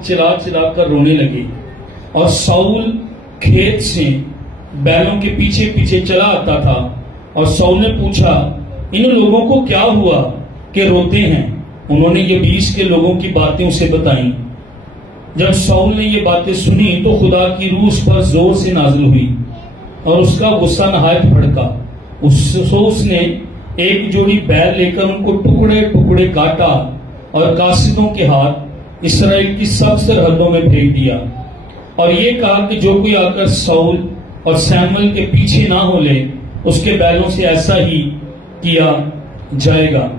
चिल्ला चिल्ला कर रोने लगे और साउल खेत से बैलों के पीछे पीछे चला आता था। और साउल ने पूछा, इन लोगों को क्या हुआ कि रोते हैं? उन्होंने ये 20 के लोगों की बातें उसे बताई। जब साउल ने ये बातें सुनी तो खुदा की रूह उस पर जोर से नाजिल हुई और उसका गुस्सा नहायत भड़का। उसने एक जोड़ी बैल लेकर उनको टुकड़े टुकड़े काटा और कासिदों के हाथ इसराइल की सब सरहदों में भेज दिया और ये कहा कि जो कोई आकर साउल और सैमुएल के पीछे ना हो ले, उसके बैलों से ऐसा ही किया जाएगा।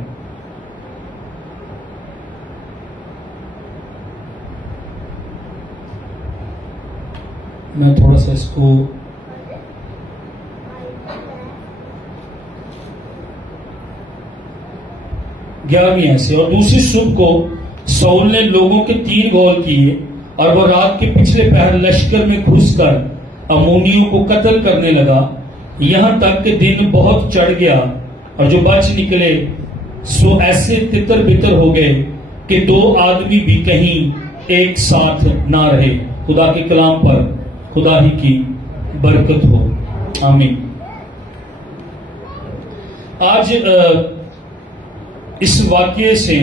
मैं थोड़ा सा इसको ग्यारहवीं ऐसे। और दूसरी सुबह को साउल ने लोगों के 3 गोल किए और वो रात के पिछले पहर लश्कर में घुसकर अम्मोनियों को कत्ल करने लगा, यहां तक कि दिन बहुत चढ़ गया और जो बच निकले सो ऐसे तितर बितर हो गए कि 2 आदमी भी कहीं एक साथ ना रहे। खुदा के कलाम पर खुदा ही की बरकत हो, आमीन। आज इस वाक्य से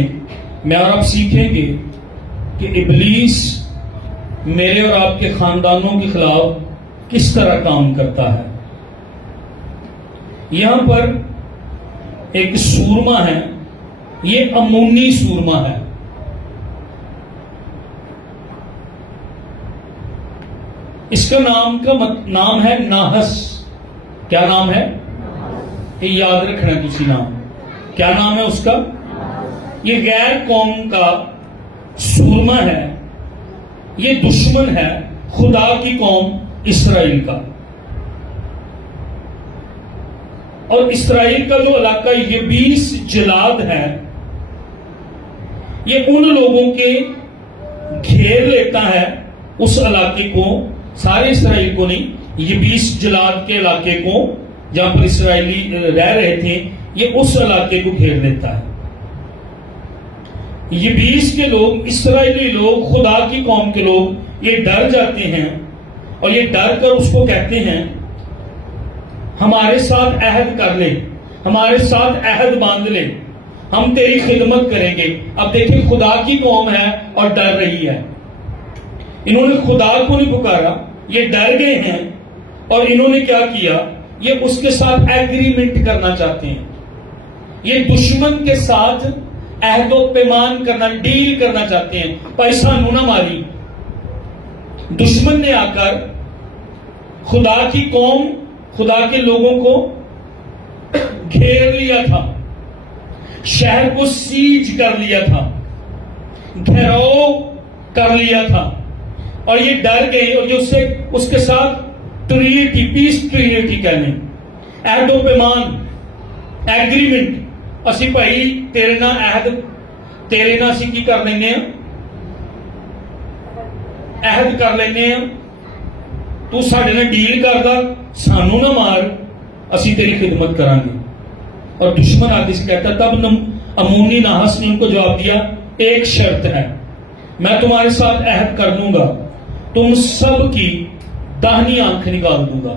मैं और आप सीखेंगे कि इब्लीस मेरे और आपके खानदानों के खिलाफ किस तरह काम करता है। यहां पर एक सूरमा है, ये अम्मोनी सूरमा है। इसका नाम है नाहस। क्या नाम है? ये याद रखना है किसी नाम। क्या नाम है उसका? ये गैर कौम का सूरमा है, ये दुश्मन है खुदा की कौम इसराइल का। और इसराइल का जो इलाका ये 20 जिलाद है, ये उन लोगों के घेर लेता है उस इलाके को, सारे इसराइल को नहीं, ये 20 जिलाद के इलाके को जहां पर इसराइली रह रहे थे, ये उस इलाके को घेर लेता है। ये 20 के लोग, इसराइली लोग, खुदा की कौम के लोग, ये डर जाते हैं और ये डर कर उसको कहते हैं, हमारे साथ अहद कर ले, हमारे साथ अहद बांध ले, हम तेरी खिदमत करेंगे। अब देखिए, खुदा की कौम है और डर रही है। इन्होंने खुदा को नहीं पुकारा, ये डर गए हैं और इन्होंने क्या किया, ये उसके साथ एग्रीमेंट करना चाहते हैं। ये दुश्मन के साथ अहदो पैमान करना, डील करना चाहते हैं। पैसा नूना मारी। दुश्मन ने आकर खुदा की कौम, खुदा के लोगों को घेर लिया था, शहर को सीज कर लिया था, घेराव कर लिया था और ये डर गए और जो उसके साथ ट्रीटी, पीस ट्रीटी कहने, अहदो पैमान, एग्रीमेंट, असी भाई तेरे ना अहद, तेरे ना असी की कर लेने, अहद कर लेने, तू साडे नाल डील करदा, सानू ना मार, असी तेरी खिदमत करांगे। और दुश्मन आगे से कहता, तब अम्मोनी नाहस ने उनको जवाब दिया, एक शर्त है, मैं तुम्हारे साथ अहद कर लूंगा, तुम सब की दाहिनी आंख निकाल दूंगा।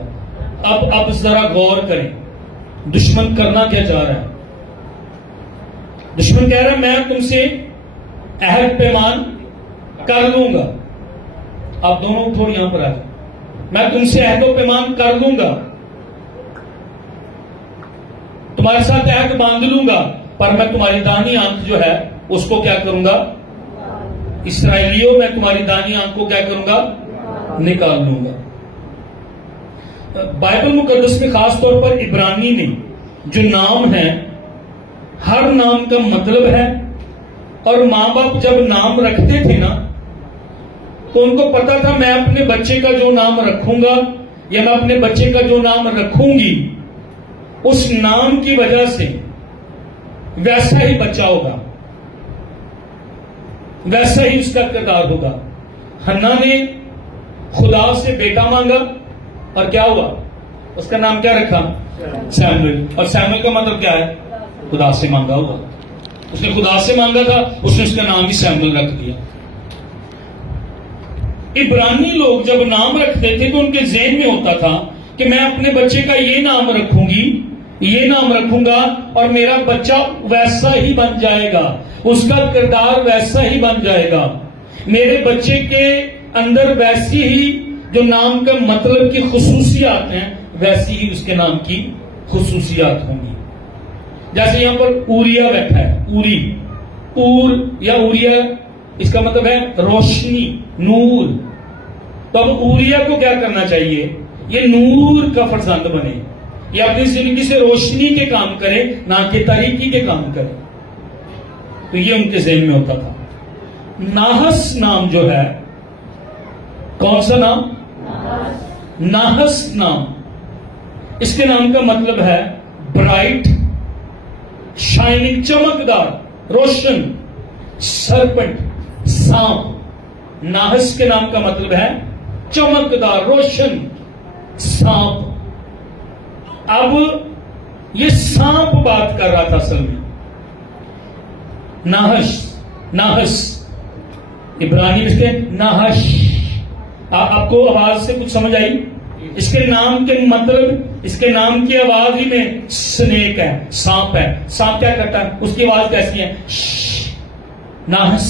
अब जरा गौर करें, दुश्मन करना क्या चाह रहा है? दुश्मन कह रहा है, मैं तुमसे अहद पैमान कर लूंगा। आप दोनों थोड़ी यहां पर आ जाओ। मैं तुमसे अहदो पैमान कर लूंगा, तुम्हारे साथ अहद बांध लूंगा, पर मैं तुम्हारी दाहिनी आंख जो है उसको क्या करूंगा? इसराइलियों, मैं तुम्हारी दाहिनी आंख को क्या करूंगा? निकाल लूंगा। बाइबल मुकद्दस में खास तौर पर इब्रानी में जो नाम है, हर नाम का मतलब है। और मां बाप जब नाम रखते थे ना, तो उनको पता था मैं अपने बच्चे का जो नाम रखूंगा या मैं अपने बच्चे का जो नाम रखूंगी, उस नाम की वजह से वैसा ही बच्चा होगा, वैसा ही उसका किरदार होगा। हन्ना ने खुदा से बेटा मांगा और क्या हुआ? उसका नाम क्या रखा? सैमुएल। और सैमुएल का मतलब क्या है? खुदा से मांगा हुआ। उसने खुदा से मांगा था, उसने उसका नाम भी सैमुएल रख दिया। इब्रानी लोग जब नाम रखते थे तो उनके ज़हन में होता था कि मैं अपने बच्चे का ये नाम रखूंगी, ये नाम रखूंगा और मेरा बच्चा वैसा ही बन जाएगा, उसका किरदार वैसा ही बन जाएगा, मेरे बच्चे के अंदर वैसी ही जो नाम का मतलब की खुसूसियात हैं वैसी ही उसके नाम की खुसूसियात होंगी। जैसे यहां पर ऊरिया बैठा है, ऊरी, ऊर या ऊरिया इसका मतलब है रोशनी, नूर। तो अब ऊरिया को क्या करना चाहिए? ये नूर का फर्जंद बने, ये अपनी जिंदगी से रोशनी के काम करे, ना कि तारीकी के काम करे। तो ये उनके ज़हन में होता था। नाहस नाम जो है, कौन सा नाम? नाहस नाम, इसके नाम का मतलब है ब्राइट, शाइनिंग, चमकदार, रोशन, सरपेंट, सांप। नाहस के नाम का मतलब है चमकदार, रोशन, सांप। अब ये सांप बात कर रहा था असल में। नाहस, नाहस इब्रानी में इसके नाहश। आपको आवाज से कुछ समझ आई? इसके नाम के मतलब, इसके नाम की आवाज ही में स्नेक है, सांप है। सांप क्या करता है? उसकी आवाज कैसी है? नाहस,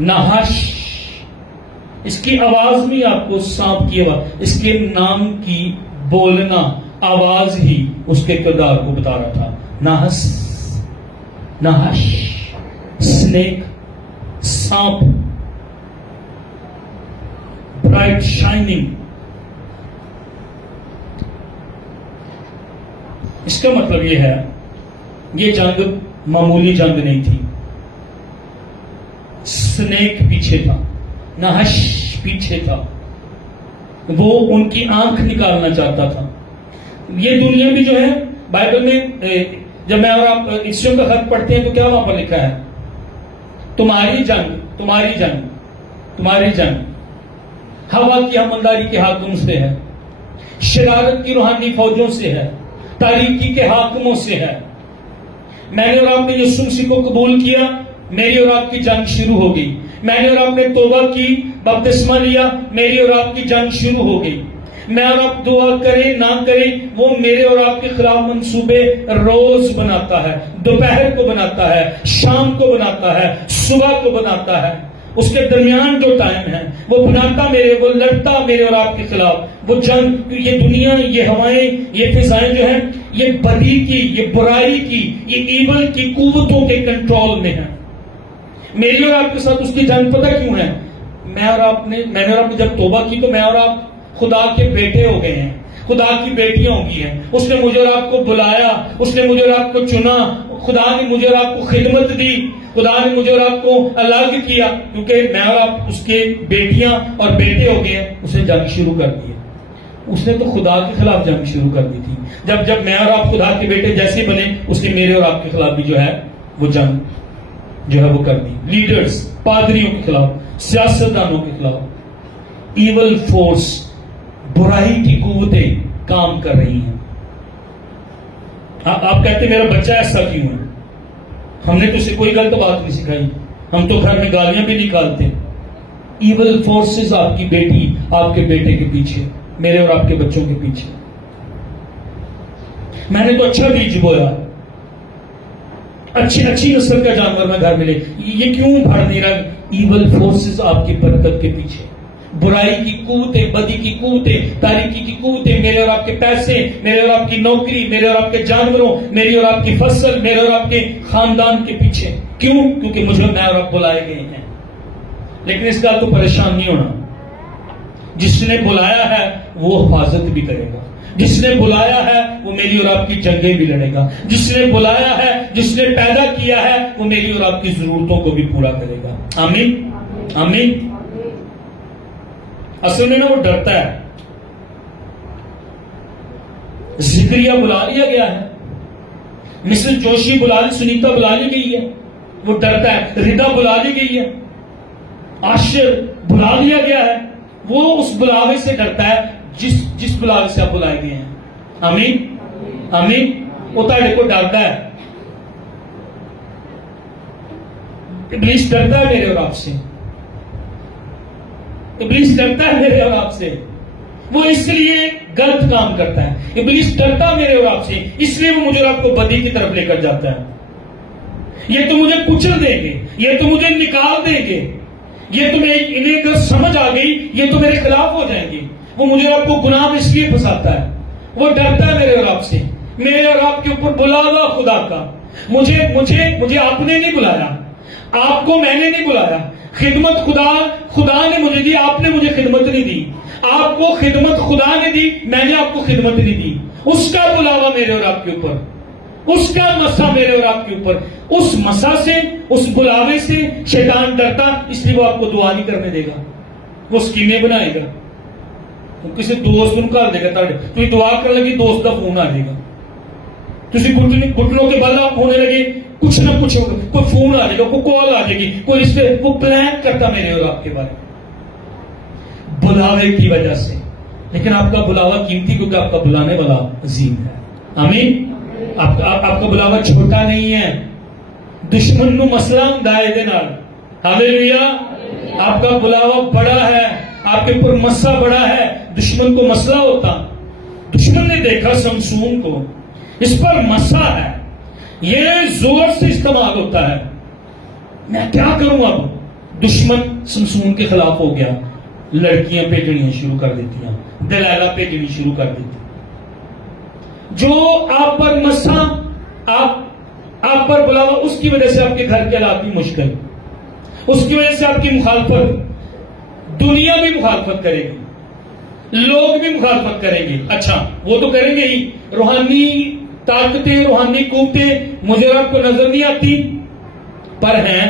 नाहश। इसकी आवाज में आपको सांप की आवाज, इसके नाम की बोलना, आवाज ही उसके किरदार को बता रहा था। नाहस, नाहश, स्नेक, सांप, ब्राइट, शाइनिंग। इसका मतलब यह है, यह जंग मामूली जंग नहीं थी। स्नेक पीछे था, नाहश पीछे था, वो उनकी आंख निकालना चाहता था। ये दुनिया भी जो है, बाइबल में जब मैं और आप इस्सियों का खत पढ़ते हैं तो क्या वहां पर लिखा है? तुम्हारी जंग, तुम्हारी जंग, तुम्हारी जंग हवा की हमलदारी के हाकिम से है, शरारत की रूहानी फौजों से है, तारीकी के हाकिमों से है। मैंने और आपने यीशु मसीह को कबूल किया, मेरी और आपकी जंग शुरू हो गई। मैंने और आपने तौबा की, बपतिस्मा लिया, मेरी और आपकी जंग शुरू हो गई। मैं और आप दुआ करें ना करें, वो मेरे और आपके खिलाफ मंसूबे रोज बनाता है, दोपहर को बनाता है, शाम को बनाता है, सुबह को बनाता है। उसके दरमियान जो टाइम है वो बनाता मेरे, वो लड़ता मेरे और आपके खिलाफ। वो जंग, ये दुनिया, ये हवाएं, ये फिजाएं जो हैं, ये बदी की, ये बुराई की, ये ईवल की कुव्वतों के कंट्रोल में है। मेरी और आपके साथ उसकी जंग पता क्यों है? मैंने और आपने जब तौबा की तो मैं और आप खुदा के बेटे हो गए हैं, खुदा की बेटियां होगी हैं। उसने मुझे और आपको बुलाया, उसने मुझे और आपको चुना, खुदा ने मुझे और आपको खिदमत दी, खुदा ने मुझे और आपको अलग किया, क्योंकि मैं और आप उसके बेटियां और बेटे हो गए हैं। उसने जंग शुरू कर दी। उसने तो खुदा के खिलाफ जंग शुरू कर दी थी। जब मैं और आप खुदा के बेटे जैसे बने, उसने मेरे और आपके खिलाफ भी जो है वो जंग जो है वो कर दी। लीडर्स, पादरियों के खिलाफ, सियासतदानों के खिलाफ, इवल फोर्स, बुराई की कुव्वतें काम कर रही हैं। आप कहते मेरा बच्चा ऐसा क्यों है? हमने तो उसे कोई गलत बात नहीं सिखाई, हम तो घर में गालियां भी निकालते। इवल फोर्सेस आपकी बेटी, आपके बेटे के पीछे, मेरे और आपके बच्चों के पीछे। मैंने तो अच्छा बीज बोया, अच्छी नस्ल का जानवर मैं घर में ले, ये क्यों भर नहीं रहा? इवल फोर्सेस आपकी बरकत के पीछे, बुराई की कुव्वतें, बदी की कुव्वतें, तारीकी की कुव्वतें, मेरे और आपके पैसे, मेरे और आपकी नौकरी, मेरे और आपके जानवरों, मेरी और आपकी फसल, मेरे और आपके खानदान के पीछे। क्यों? क्योंकि मुझे मैं और आप बुलाए गए हैं। लेकिन इस बात को परेशान नहीं होना, जिसने बुलाया है वो हिफाजत भी करेगा, जिसने बुलाया है वो मेरी और आपकी जंगें भी लड़ेगा, जिसने बुलाया है, जिसने पैदा किया है, वो मेरी और आपकी जरूरतों को भी पूरा करेगा। आमीन, आमीन। असल में ना वो डरता है। जिक्रिया बुला लिया गया है, मिसेस जोशी बुला ली, सुनीता बुला ली गई है, वो डरता है। रिदा बुला ली गई है, आशिर बुला लिया गया है, वो उस बुलावे से डरता है जिस बुलावे से आप बुलाए गए हैं। आमीन, आमीन। वो ताड़े को डरता है, इब्लीस डरता है मेरे और आपसे। इब्लीस डरता है मेरे और आपसे, वो इसलिए गलत काम करता है। इब्लीस डरता मेरे और आपसे, इसलिए वो मुझे और आपको बदी की तरफ लेकर जाता है। ये तो मुझे कुचल देंगे, ये तो मुझे निकाल देंगे, ये तो इन्हें अगर समझ आ गई ये तो मेरे खिलाफ हो जाएंगे। वो मुझे और आपको गुनाह में इसलिए फंसाता है, वो डरता है मेरे और आपसे। मेरे और आपके ऊपर बुलावा खुदा का, मुझे मुझे मुझे आपने नहीं बुलाया, आपको मैंने नहीं बुलाया। खिदमत खुदा ने मुझे दी, आपने मुझे खिदमत नहीं दी। आपको खिदमत खुदा ने दी, मैंने आपको खिदमत नहीं दी। उसका बुलावा मेरे और आपके ऊपर, उसका मसा मेरे और आपके ऊपर। उस मसा से, उस बुलावे से शैतान डरता, इसलिए वो आपको दुआ नहीं करने देगा, वो स्कीमें बनाएगा। तो किसी दोस्त ਨੂੰ ਘਰ देगा ताड़े, ਤੁਸੀਂ दुआ करने लगी दोस्त का फोन आ जाएगा, ਤੁਸੀਂ घुटनों के बल आप होने लगे, कुछ ना कुछ कोई फोन आ जाएगा, कोई कॉल आ जाएगी, कोई रिश्ते, वो प्लान करता मेरे और आपके बारे में बुलावे की वजह से। लेकिन आपका बुलावा कीमती, क्योंकि आपका बुलाने वाला अजीम है। आमीन। आपका बुलावा छोटा नहीं है। दुश्मन ਨੂੰ मसला ਹੁੰਦਾ है ਇਹਦੇ ਨਾਲ। हालेलुया। आपका बुलावा बड़ा है, आपके ऊपर मसा बड़ा है। दुश्मन को मसला होता, दुश्मन ने देखा शमशून को, इस पर मसा है, ये जोर से इस्तेमाल होता है, मैं क्या करूं। अब दुश्मन शमशून के खिलाफ हो गया, लड़कियां भेजनी शुरू कर देती, दलाला भेजनी शुरू कर देती। जो आप पर मसा, आप पर बुलावा, उसकी वजह से आपके घर के हालात भी मुश्किल, उसकी वजह से आपकी मुखालफत, दुनिया भी मुखालफत करेगी, लोग भी मुखालफत करेंगे। अच्छा, वो तो करेंगे ही। रूहानी ताकतें, रूहानी कुव्वतें मुझे और आपको नजर नहीं आती, पर हैं।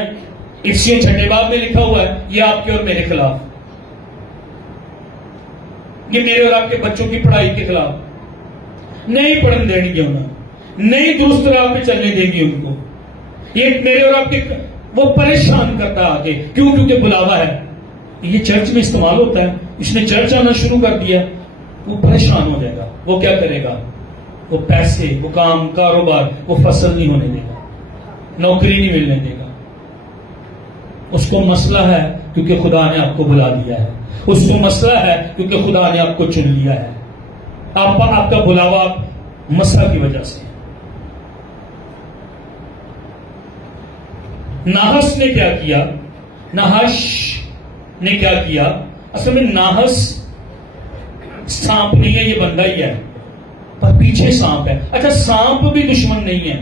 इफ्सियों 6 बाब में लिखा हुआ है, ये आपके और मेरे खिलाफ, ये मेरे और आपके बच्चों की पढ़ाई के खिलाफ। नहीं पढ़ने देंगे उन्हें, नहीं दुरुस्त राह पे चलने देंगे उनको। ये मेरे और आपके, वो परेशान करता आगे। क्यों? क्योंकि बुलावा है। ये चर्च में इस्तेमाल होता है, इसने चर्च आना शुरू कर दिया, वो परेशान हो जाएगा। वो क्या करेगा? वो पैसे, वो काम, कारोबार, वो फसल नहीं होने देगा, नौकरी नहीं मिलने देगा। उसको मसला है क्योंकि खुदा ने आपको बुला दिया है, उसको मसला है क्योंकि खुदा ने आपको चुन लिया है। आपका बुलावा मसला की वजह से। नाहस ने क्या किया? नाहश ने क्या किया? असल में नाहस सांप नहीं है, ये बंदा ही है, पर पीछे सांप है। अच्छा, सांप भी दुश्मन नहीं है,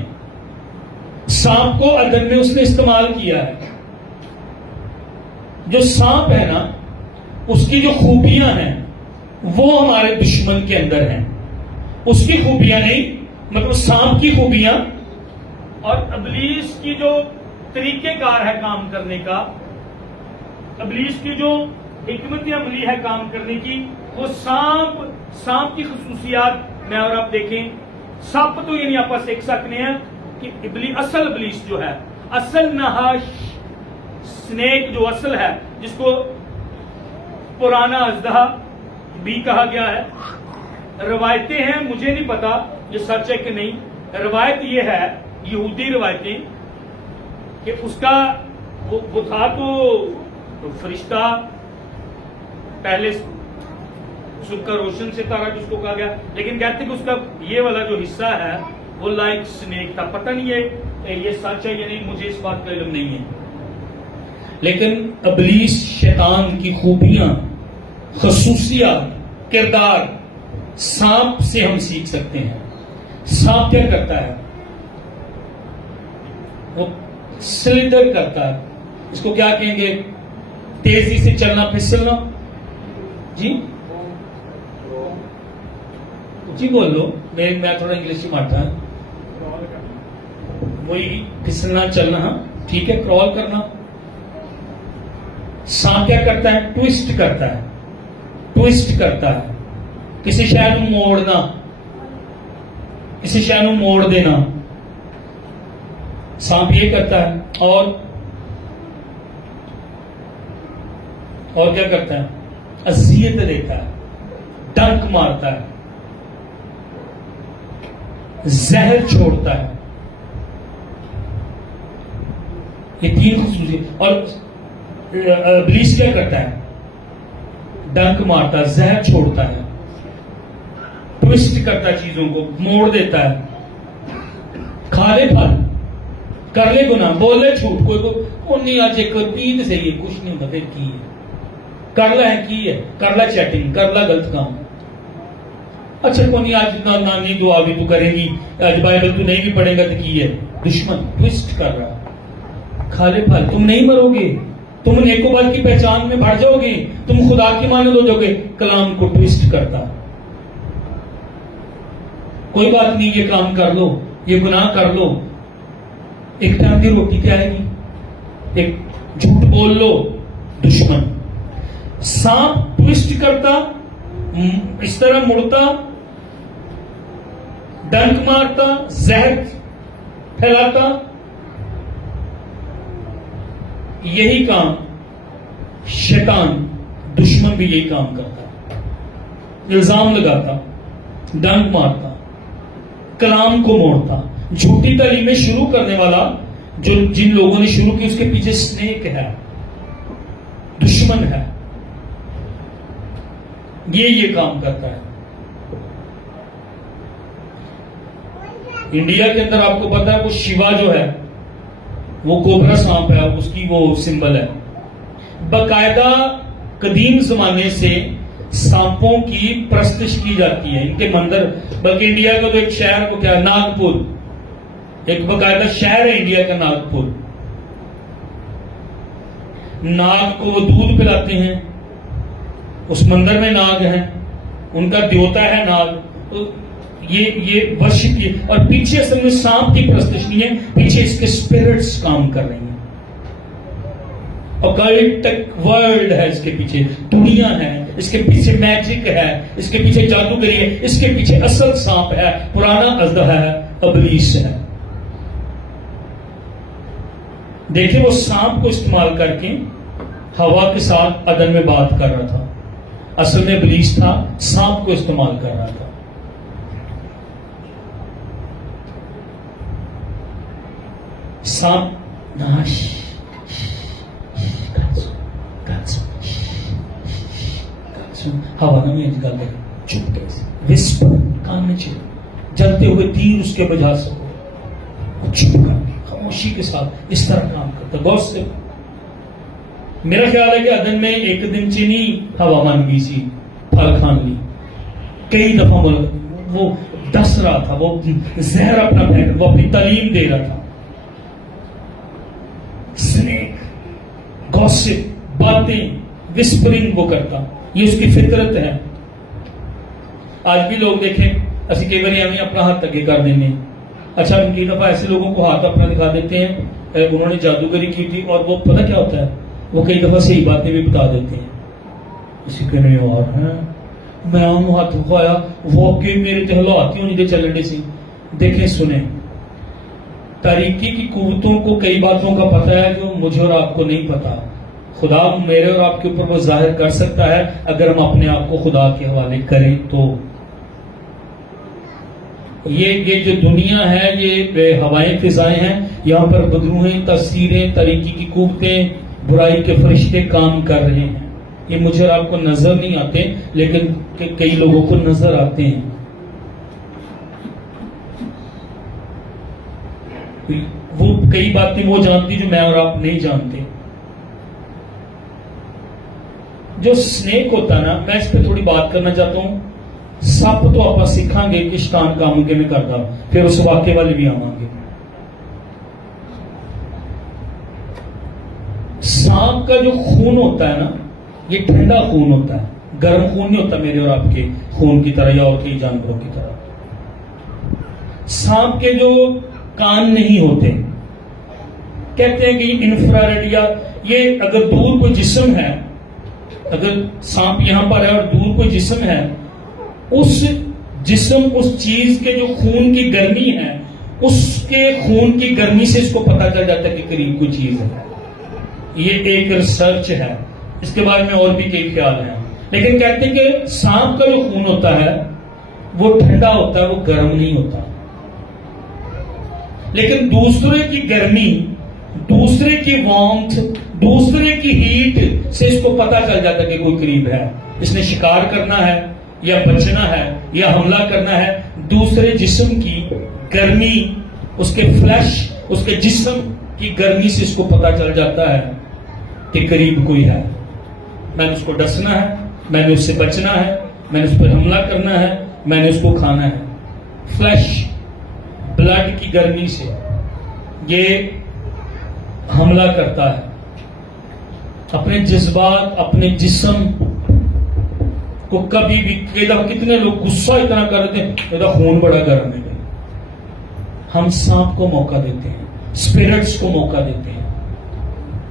सांप को अदन में उसने इस्तेमाल किया है। जो सांप है ना, उसकी जो खूबियां हैं वो हमारे दुश्मन के अंदर हैं, उसकी खूबियां नहीं, मतलब सांप की खूबियां। और इब्लीस की जो तरीकेकार है काम करने का, इब्लीस की जो हिकमत अमली है काम करने की, वो सांप की खसूसियात मैं और आप देखें। सप तो यानी आप देख सकते हैं कि असल इब्लीस जो है, असल नहाश स्नेक जो असल है, जिसको पुराना अजदहा भी कहा गया है। रवायतें हैं, मुझे नहीं पता ये सच है कि नहीं। रवायत ये है, यहूदी रवायतें, कि उसका वो था तो फरिश्ता, पहले उसका रोशन सितारा जिसको कहा गया, लेकिन कहते कि उसका ये वाला जो हिस्सा है वो लाइक स्नेक था। पता नहीं है ये सच है या नहीं, मुझे इस बात का इल्म नहीं है। लेकिन इब्लीस शैतान की खूबियां, खसूसियात, किरदार सांप से हम सीख सकते हैं। सांप क्या करता है? वो स्लिदर करता है, इसको क्या कहेंगे? तेजी से चलना, फिसलना। जी बोल लो, मैं थोड़ा इंग्लिश में मारता है। वही फिसलना, चलना। हाँ ठीक है, क्रॉल करना। सांप क्या करता है? ट्विस्ट करता है, ट्विस्ट करता है, किसी शय को मोड़ना, किसी शय को मोड़ देना, सांप ये करता है। और क्या करता है? अजियत देता है, डंक मारता है, जहर छोड़ता है। ये 3 खसूसियत। और इब्लीस क्या करता है? डंक मारता, जहर छोड़ता है, ट्विस्ट करता चीजों को, मोड़ देता है। खा ले फल, कर ले गुनाह, बोल ले झूठ, कोई नहीं आज एक पीत सही है, कुछ नहीं होता, फिर की है, कर ला है की है, कर ला चैटिंग, कर ला गलत काम। अच्छा को नहीं आज ना नानी दुआ भी तू करेगी, आज बाइबल तू नहीं भी पढ़ेगा तो की है। दुश्मन ट्विस्ट कर रहा। खा ले फल, तुम नहीं मरोगे, तुम नेकोबाद की पहचान में बढ़ जाओगे, तुम खुदा की मानद हो जाओगे। कलाम को ट्विस्ट करता, कोई बात नहीं, ये काम कर लो, ये गुनाह कर लो, एक टाइम की रोटी क्या आएगी, एक झूठ बोल लो। दुश्मन सांप ट्विस्ट करता, इस तरह मुड़ता, डंक मारता, जहर फैलाता। यही काम शैतान दुश्मन भी यही काम करता, इल्जाम लगाता, डंक मारता, कलाम को मोड़ता। झूठी तालीमें शुरू करने वाला जो जिन लोगों ने शुरू की, उसके पीछे स्नेक है, दुश्मन है, ये काम करता है। इंडिया के अंदर आपको पता है वो शिवा जो है वो कोबरा सांप है, उसकी वो सिंबल है। बकायदा कदीम जमाने से सांपों की प्रस्तिश की जाती है, इनके मंदिर। बल्कि इंडिया का तो एक शहर को क्या, नागपुर, एक बकायदा शहर है इंडिया का नागपुर। नाग को वो दूध पिलाते हैं, उस मंदिर में नाग है, उनका देवता है नाग। तो ये वर्शिप की, और पीछे असल में सांप की प्रस्तिश नहीं है, पीछे इसके स्पिरिट्स काम कर रही हैं। ऑकल्ट वर्ल्ड है इसके पीछे, दुनिया है इसके पीछे, मैजिक है इसके पीछे, जादूगरी है इसके पीछे, असल सांप है, पुराना अजदहा है, अबलीस है। देखिए वो सांप को इस्तेमाल करके हवा के साथ अदन में बात कर रहा था, असल में इब्लीस था, सांप को इस्तेमाल कर रहा था। सांप नाश हवा में गल चुप कैसे, विस्पर कान में चिप, जलते हुए तीर उसके बजा सको, चुप कर खामोशी के साथ इस तरह काम करता। गौर से मेरा ख्याल है कि अदन में एक दिन चीनी हवा मान गई सी, फल खान ली, कई दफा वो दस रहा था, वो जहर अपना फेंक, वो अपनी तालीम दे रहा था। स्नेक, गॉसिप, बातें, विस्परिंग वो करता, ये उसकी फितरत है। आज भी लोग देखें, असि कई बार हमें अपना हाथ आगे कर देंगे। अच्छा कई दफा ऐसे लोगों को हाथ अपना दिखा देते हैं, उन्होंने जादूगरी की थी, और वो पता क्या होता है, वो कई दफा सही बातें भी बता देते हैं। इसी के नहीं और है, मैं आम हाथ उठाया, वो के मेरे तो हालात ही नहीं चलने से। देखें सुने, तारीकी की कुव्वतों को कई बातों का पता है जो मुझे और आपको नहीं पता। खुदा मेरे और आपके ऊपर वो जाहिर कर सकता है अगर हम अपने आप को खुदा के हवाले करें तो। ये जो दुनिया है, ये हवाएं फिजाएं हैं, यहाँ पर बदरूहें, तस्वीरें, तरीकी की कुव्वतें, बुराई के फरिश्ते काम कर रहे हैं। ये मुझे और आपको नजर नहीं आते, लेकिन कई लोगों को नजर आते हैं। वो कई बातें वो जानती जो मैं और आप नहीं जानते। जो स्नेक होता है ना, मैं इस पर थोड़ी बात करना चाहता हूं। सप तो आप सीखांगे कि शैतान काम किवें करदा, फिर उस वाक्य वाले भी आवांगे। सांप का जो खून होता है ना, ये ठंडा खून होता है, गर्म खून नहीं होता मेरे और आपके खून की तरह या और कई जानवरों की तरह। सांप के जो कान नहीं होते, कहते हैं कि इंफ्रारेड, या ये अगर दूर कोई जिस्म है, अगर सांप यहां पर है और दूर कोई जिस्म है, उस जिस्म, उस चीज के जो खून की गर्मी है, उसके खून की गर्मी से इसको पता चल जाता है कि करीब कोई चीज है। ये एक रिसर्च है, इसके बारे में और भी कई ख्याल हैं, लेकिन कहते हैं कि सांप का जो खून होता है वो ठंडा होता है, वो गर्म नहीं होता। लेकिन दूसरे की गर्मी, दूसरे की वार्मथ, दूसरे की हीट से इसको पता चल जाता है कि कोई करीब है। इसने शिकार करना है या बचना है या हमला करना है। दूसरे जिस्म की गर्मी, उसके फ्लैश, उसके जिस्म की गर्मी से इसको पता चल जाता है कि करीब कोई है। मैंने उसको डसना है, मैंने उससे बचना है, मैंने उस पर हमला करना है, मैंने उसको खाना है। फ्लैश, ब्लड की गर्मी से ये हमला करता है। अपने जज्बात, अपने जिस्म को कभी भी, कितने लोग गुस्सा इतना कर देते हैं, मेरा खून बड़ा गर्म है। हम सांप को मौका देते हैं, स्पिरिट्स को मौका देते हैं।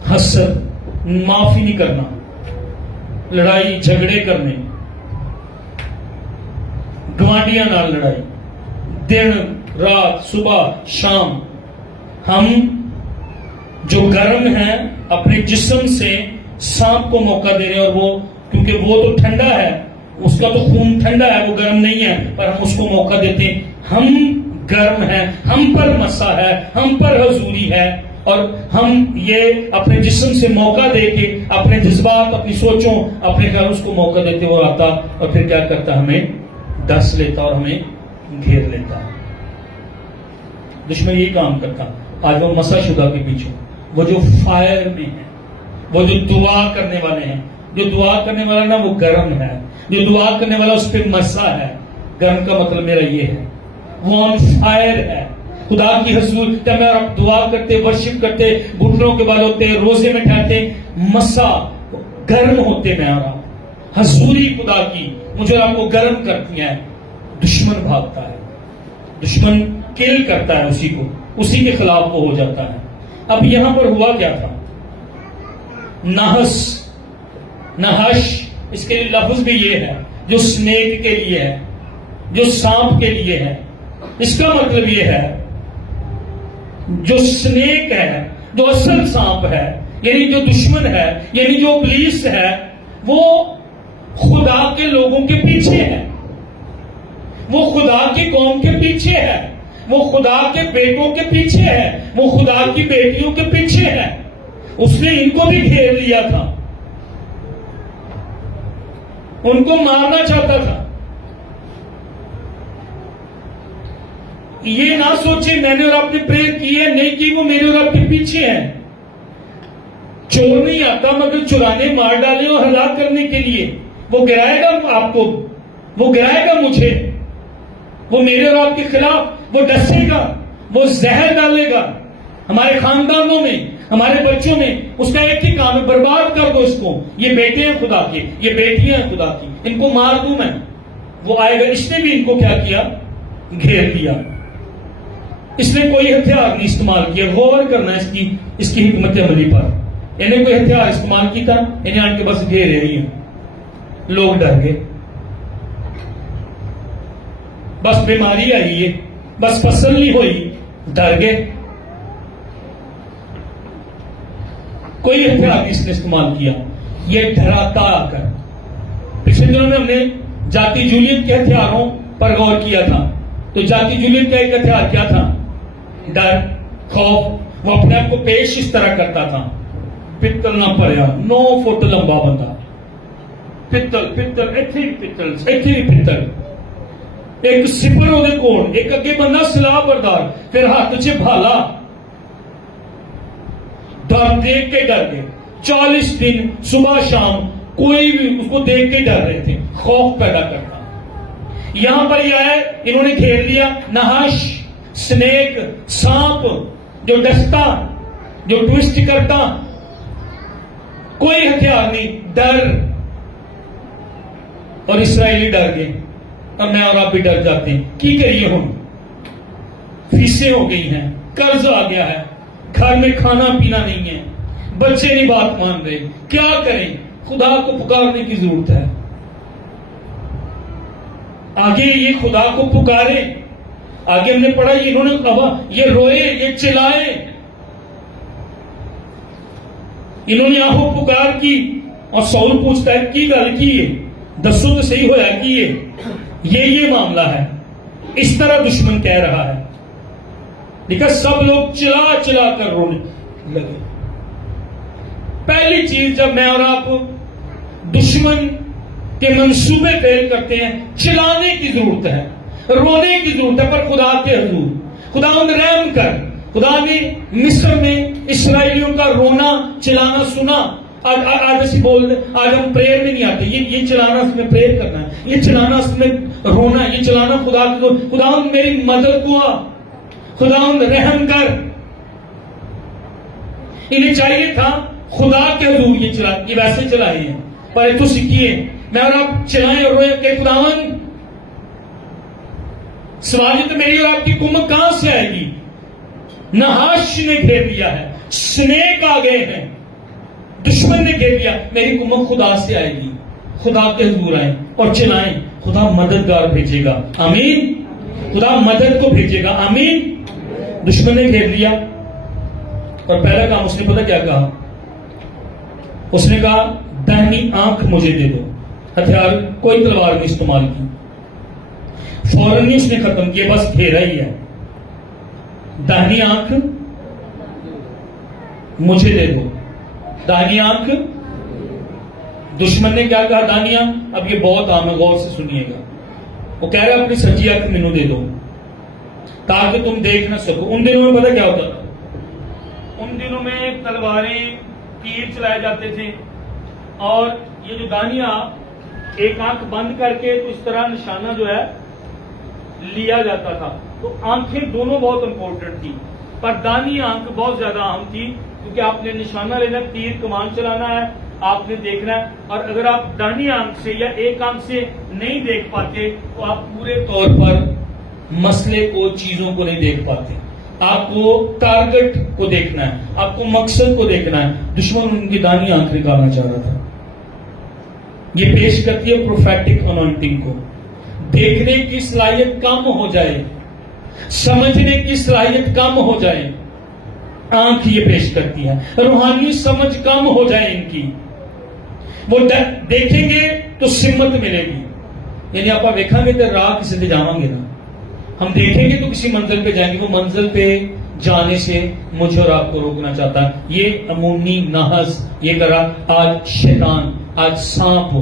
हसद, माफी नहीं करना, लड़ाई झगड़े करने, गवांडियां नाल लड़ाई, दिन रात सुबह शाम। हम जो गर्म है अपने जिस्म से सांप को मौका दे रहे हैं, और वो क्योंकि वो तो ठंडा है, उसका तो खून ठंडा है, वो गर्म नहीं है, पर हम उसको मौका देते हैं। हम गर्म है, हम पर मसा है, हम पर हजूरी है, और हम ये अपने जिस्म से मौका देके अपने जज्बात, अपनी सोचों, अपने ख्याल उसको मौका देते हुए आता, और फिर क्या करता, हमें डस लेता और हमें घेर लेता है। दुश्मन यही काम करता। आज वो मसाशुदा के पीछे, वो जो फायर में है, वो जो दुआ करने वाले हैं, जो दुआ करने वाला ना वो गर्म है, जो दुआ करने वाला उस पर मसा है। गर्म का मतलब मेरा ये है, वो ऑन फायर है। खुदा की हजूर जब मैं आप दुआ करते, वर्शिप करते, घुटनों के बल होते, रोजे में ठहरते, मसा गर्म होते, मैं और आप, हजूरी खुदा की मुझे और आपको गर्म करती है। दुश्मन भागता है, दुश्मन किल करता है उसी को, उसी के खिलाफ वो हो जाता है। अब यहां पर हुआ क्या था, नहश, इसके लिए लफ्ज भी ये है जो स्नेक के लिए है, जो सांप के लिए है। इसका मतलब ये है, जो स्नेक है, जो असल सांप है, यानी जो दुश्मन है, यानी जो इब्लीस है, वो खुदा के लोगों के पीछे है, वो खुदा की कौम के पीछे है, वो खुदा के बेटों के पीछे है, वो खुदा की बेटियों के पीछे है। उसने इनको भी घेर लिया था, उनको मारना चाहता था। ये ना सोचे मैंने और आपने प्रेयर की है, नहीं की, वो मेरे और आपके पीछे है। चोर नहीं आता मगर चुराने, मार डालने और हलाक करने के लिए। वो गिराएगा आपको, वो गिराएगा मुझे, वो मेरे और आपके खिलाफ वो डसेगा, वो जहर डालेगा हमारे खानदानों में, हमारे बच्चों में। उसका एक ही काम है, बर्बाद कर दो इसको। ये बेटे हैं खुदा के, ये बेटियां हैं खुदा की, इनको मार दूं मैं। वो आएगा। इसने भी इनको क्या किया, घेर लिया। इसने कोई हथियार नहीं इस्तेमाल किया। गौर करना इसकी हिकमत अमली पर। इन्हें कोई हथियार इस्तेमाल किया, इन्हें आके बस घेरे ही है। लोग डर गए, बस बीमारी आई है, बस फसल नहीं हुई, डर गए। कोई हथियार नहीं इसने इस्तेमाल किया, ये डराता आकर। पिछले दिनों में हमने जाति जूलियत के हथियारों पर गौर किया था। तो जाति जूलियत का एक हथियार क्या था, डर, खौफ। वो अपने आप को पेश इस तरह करता था, पित्तल ना पड़िया, 9 फुट लंबा बंदा, पित्तल पित्तल, इतनी पित्तल, इतनी पित्तल। एक सिपर होने कोण, एक अगे बंदा सलाह बरदार, फिर हाथ च भाला। डर देख के डर गए। 40 दिन सुबह शाम कोई भी उसको देख के डर रहे थे, खौफ पैदा करता। यहां पर यह है, इन्होंने घेर लिया। नहाश, स्नेक, सांप जो डसता, जो ट्विस्ट करता, कोई हथियार नहीं, डर। और इसराइली डर गए, और मैं और आप भी डर जाते हैं। की करिए हम, फीसें हो गई हैं, कर्ज आ गया है, घर में खाना पीना नहीं है, बच्चे नहीं बात मान रहे, क्या करें? खुदा को पुकारने की जरूरत है। आगे ये खुदा को पुकारे। आगे हमने पढ़ा, इन्होंने ये रोए, ये चिल्लाए, इन्होंने आहो पुकार की। और सौल पूछता है की गल की है, दसो तो सही होया कि ये मामला है। इस तरह दुश्मन कह रहा है। देखा, सब लोग चिल्ला चिल्ला कर रोने, लगे। पहली चीज, जब मैं और आप दुश्मन के मंसूबे फेल करते हैं, चिल्लाने की जरूरत है, रोने की जरूरत है, पर खुदा के हुजूर खुदावंद रहम कर। खुदा ने मिस्र में इस्राएलियों का रोना चिल्लाना सुना। आज ऐसी बोल, आज हम प्रेयर में नहीं आते। ये चिल्लाना उसमें प्रेयर करना है, ये चिल्लाना उसमें रोना, ये चिल्लाना खुदा को, खुदावंद मेरी मदद को आ, खुदावंद रहम कर। इन्हें चाहिए था खुदा के हुजूर ये वैसे चलाए हैं, पर तो सीखिए, मैं और आप चिल्लाएं और रोए कि खुदावंद सवाल तो मेरी और आपकी कुमक कहां से आएगी? नहाश ने घेर लिया है, स्नेक आ गए हैं, दुश्मन ने घेर लिया, मेरी कुमक खुदा से आएगी। खुदा के हुजूर आए और चिल्लाएं, खुदा मददगार भेजेगा, आमीन। खुदा मदद को भेजेगा, आमीन। दुश्मन ने घेर लिया और पहला काम उसने पता क्या कहा? उसने कहा दाहिनी आंख मुझे दे दो। हथियार, कोई तलवार नहीं इस्तेमाल की, फौरन ही उसने खत्म किया, बस घेरा ही है। दाहिनी आंख मुझे दे दो, दाहिनी आंख। दुश्मन ने क्या कहा? दाहिनी आंख। अब ये बहुत आम है, गौर से सुनिएगा। वो कह रहा है अपनी सज्जी आंख मैनू दे दो ताकि तुम देख ना सको। उन दिनों में पता क्या होता था? उन दिनों में तलवारें, तीर चलाए जाते थे, और ये जो दानिया एक आंख बंद करके तो इस तरह निशाना जो है लिया जाता था। तो आंखें दोनों बहुत इंपॉर्टेंट थी, पर दानी आंख बहुत ज्यादा अहम थी, क्योंकि आपने निशाना लेना, तीर कमान चलाना है, आपने देखना है। और अगर आप दानी आंख से या एक आंख से नहीं देख पाते तो आप पूरे तौर पर मसले को, चीजों को नहीं देख पाते। आपको टारगेट को देखना है, आपको मकसद को देखना है। दुश्मन उनकी दानी आंख निकालना चाह रहा था। ये पेश करती है प्रोफेटिक अनॉइंटिंग को। देखने की सलाहियत कम हो जाए, समझने की सलाहियत कम हो जाए, आंख ये पेश करती है। रूहानी समझ कम हो जाए इनकी, वो देखेंगे तो सिम्मत मिलेगी। यानी आप देखेंगे तो राह किसी से जावांगे ना, हम देखेंगे तो किसी मंजिल पे जाएंगे। वो मंजिल पे जाने से मुझे और आपको रोकना चाहता है। ये अमूनी नाहस ये करा आज शैतान, आज सांप,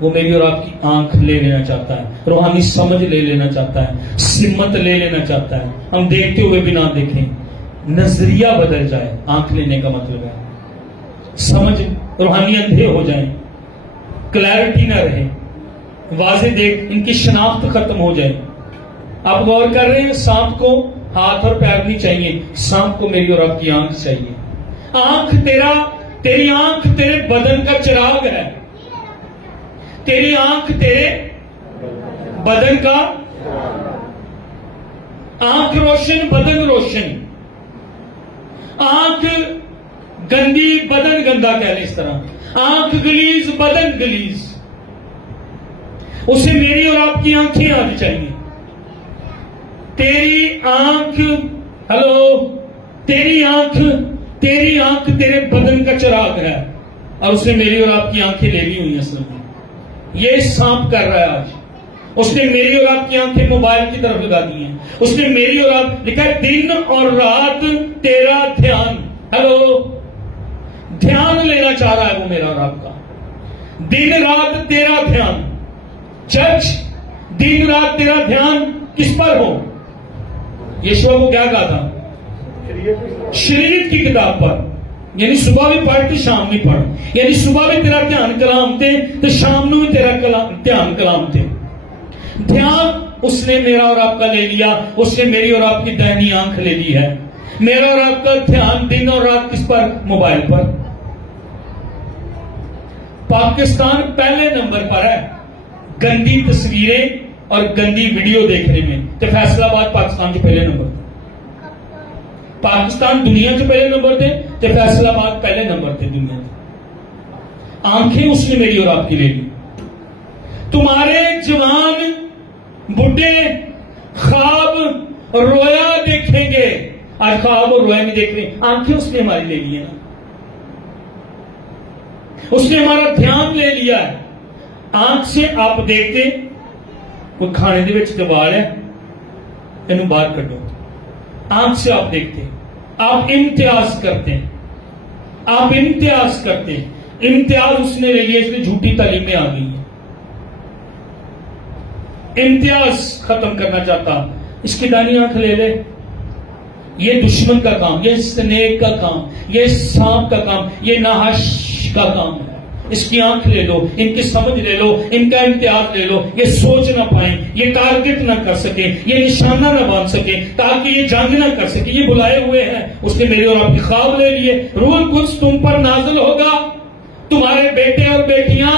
वो मेरी और आपकी आंख ले लेना चाहता है, रूहानी समझ ले लेना चाहता है, सिम्मत ले लेना चाहता है। हम देखते हुए भी ना देखें, नजरिया बदल जाए। आंख लेने का मतलब है समझ, रूहानी अंधे हो जाए, क्लैरिटी ना रहे, वाजे देख, इनकी शनाख्त खत्म हो जाए। आप गौर कर रहे हैं, सांप को हाथ और पैर नहीं चाहिए, सांप को मेरी और आपकी आंख चाहिए। आंख तेरी आंख तेरे बदन का चिराग है। तेरी आंख तेरे बदन का, आंख रोशन बदन रोशन, आंख गंदी बदन गंदा कह ले, इस तरह आंख गलीज बदन गलीज। उसे मेरी और आपकी आंखें आनी चाहिए। तेरी आंख, हेलो, तेरी आंख तेरे बदन का चिराग है, और उसने मेरी और आपकी आंखें ले ली हुई हैं। असल में ये सांप कर रहा है आज। उसने मेरी और आपकी आंखें मोबाइल की तरफ लगा दी हैं। उसने मेरी और आप, लिखा है दिन और रात तेरा ध्यान, हेलो, ध्यान लेना चाह रहा है वो मेरा और आपका। दिन रात तेरा ध्यान, चर्च, दिन रात तेरा ध्यान किस पर हो? यीशु को क्या कहा था? शरीयत की किताब पर। यानी सुबह भी पढ़ तो शाम भी पढ़, यानी सुबह भी तेरा ध्यान कलाम थे तो शाम में भी तेरा ध्यान कलाम थे। ध्यान उसने मेरा और आपका ले लिया, उसने मेरी और आपकी दाहिनी आंख ले ली है। मेरा और आपका ध्यान दिन और रात किस पर? मोबाइल पर। पाकिस्तान पहले नंबर पर है गंदी तस्वीरें और गंदी वीडियो देखने में। तो फैसलाबाद पाकिस्तान के पहले नंबर, पाकिस्तान दुनिया के पहले नंबर थे, तो फैसलाबाद पहले नंबर थे दुनिया में। आंखें उसने मेरी और आपकी ले ली। तुम्हारे जवान बुढ़े ख्वाब रोया देखेंगे, आज ख्वाब और रोया नहीं देख रहे, आंखें उसने हमारी ले ली है ना, उसने हमारा ध्यान ले लिया है। आंख से आप देखते कोई खाने दे विच दबाल है, इन्हू बाहर कड्डो। आंख से आप देखते, आप इम्तियाज करते हैं। आप इम्तियाज करते हैं, इम्तियाज उसने ले लिया इसलिए झूठी तालीमें आ गई है। इम्तियाज खत्म करना चाहता, इसकी दानी आंख ले ले, ये दुश्मन का काम, ये स्नेक का काम, ये सांप का काम, ये नाहश का काम है। इसकी आंख ले लो, इनकी समझ ले लो, इनका इम्तियाज ले लो, ये सोच ना पाए, ये टारगेट ना कर सके, ये निशाना ना बांध सके, ताकि ये जंग ना कर सके। ये बुलाए हुए हैं, उसने मेरे और आपके ख्वाब ले लिए। रूह कुछ तुम पर नाजिल होगा, तुम्हारे बेटे और बेटियां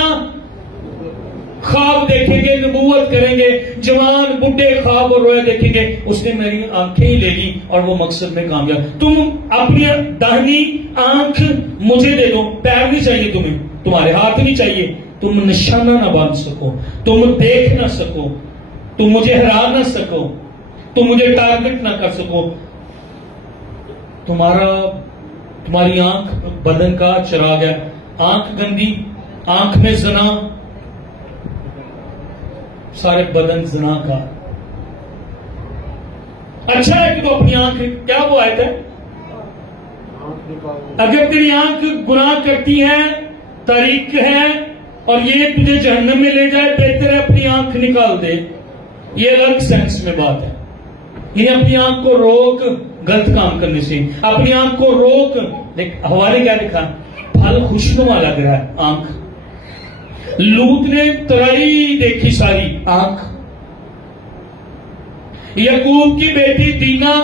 ख्वाब देखेंगे, नबूवत करेंगे, जवान बुढ़े ख्वाब और रोया देखेंगे। उसने मेरी आंखें ही ले ली और वो मकसद में कामयाब। तुम अपनी दाहिनी आंख मुझे दे दो, पैर नहीं चाहिए तुम्हें, तुम्हारे हाथ नहीं चाहिए, तुम निशाना ना बांध सको, तुम देख ना सको, तुम मुझे हरा ना सको, तुम मुझे टारगेट ना कर सको। तुम्हारी आंख बदन का चिराग है। आंख गंदी, आंख में जना, सारे बदन जना का। अच्छा है कि तो अपनी आंख, क्या वो आयत है, अगर तेरी आंख गुनाह करती है, तारीक है और ये तुझे जहन्नम में ले जाए, बेहतर है अपनी आंख निकाल दे। ये अलग सेंस में बात है। ये अपनी आंख को रोक गलत काम करने से, अपनी आंख को रोक। देख हवाले क्या लिखा, फल खुशनुमा लग रहा है, आंख। लूत ने तराई देखी सारी, आंख। यकूब की बेटी दीना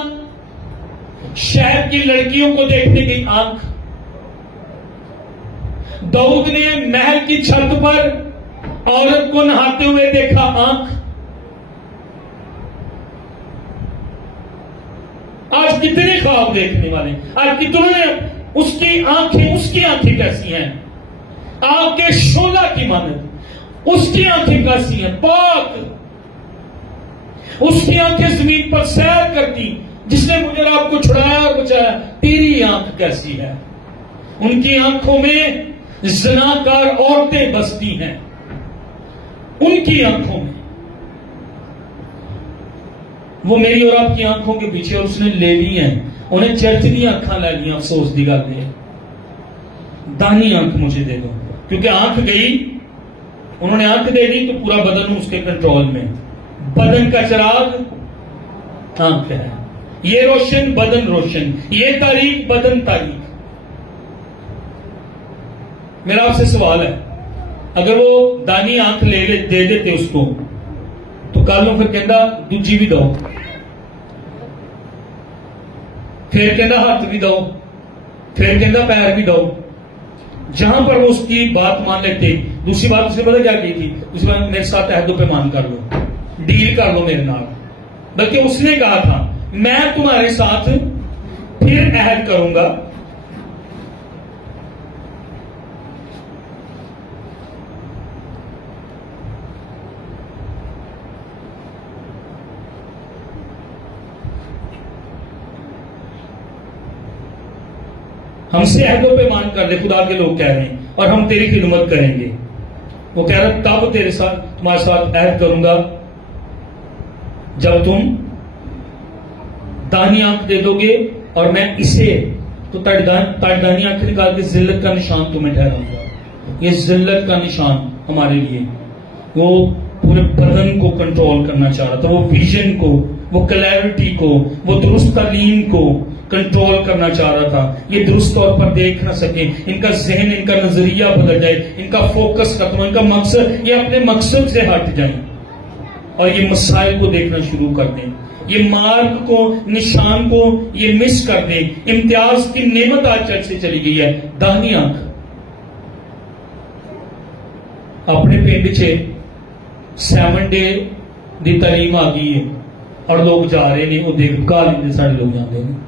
शहर की लड़कियों को देखने गई, आंख। दाऊद ने महल की छत पर औरत को नहाते हुए देखा, आंख। आज कितने ख्वाब देखने वाले, आज कितने उसकी आंखें कैसी हैं, आग के शोला की मानद, उसकी आंखें कैसी हैं, पाक। उसकी आंखें जमीन पर सैर करती, जिसने मुझे और आपको छुड़ाया और बचाया। तेरी आंख कैसी है? उनकी आंखों में ज़नाकार औरतें बसती हैं, उनकी आंखों में। वो मेरी और आपकी आंखों के पीछे, और उसने ले ली हैं, उन्हें चर्च दी आंखा लै ली। अफसोस दी गल है, दानी आंख मुझे दे दो, क्योंकि आंख गई, उन्होंने आंख दे दी तो पूरा बदन उसके कंट्रोल में। बदन का चिराग आंख है, ये रोशन बदन रोशन, ये तारीख बदन तारीख। मेरा आपसे सवाल है, अगर वो दानी आंख दे देते उसको, तो कल ਨੂੰ फिर कहता दूजी भी दो, फिर कहता हाथ भी दो, फिर कहता पैर भी दो। जहां पर वो उसकी बात मान लेते, दूसरी बात उसने पता क्या की थी, दूसरी बात, मेरे साथ अहदो पैमान कर लो, डील कर लो मेरे नाल। बल्कि उसने कहा था, मैं तुम्हारे साथ फिर अहद करूंगा, हमसे अहदों पे मान कर ले, खुदा के लोग कह रहे हैं, और हम तेरी खिदमत करेंगे। वो कह रहा तब तेरे साथ, तुम्हारे साथ अहद करूंगा जब तुम दाहिनी आंख दे दोगे, और मैं इसे तो दाहिनी आंख निकाल के जिल्लत का निशान तुम्हें ठहराऊंगा। ये जिल्लत का निशान हमारे लिए, वो पूरे बदन को कंट्रोल करना चाह रहा था, वो विजन को, वो क्लैरिटी को, वो दुरुस्त तालीम को कंट्रोल करना चाह रहा था। ये दुरुस्त तौर पर देख ना सके, इनका जहन, इनका नजरिया बदल जाए, इनका फोकस खत्म हो, इनका मकसद, ये अपने मकसद से हट जाए और ये मसाइल को देखना शुरू कर दें, ये मार्ग को, निशान को ये मिस कर दें। इम्तियाज की नेमत आज चर्च से चली गई है, दाहिनी आंख। अपने पिंड च 7 डे की तालीम आ गई है और लोग जा रहे हैं, वो देख घा लेंगे, साढ़े लोग जाते हैं।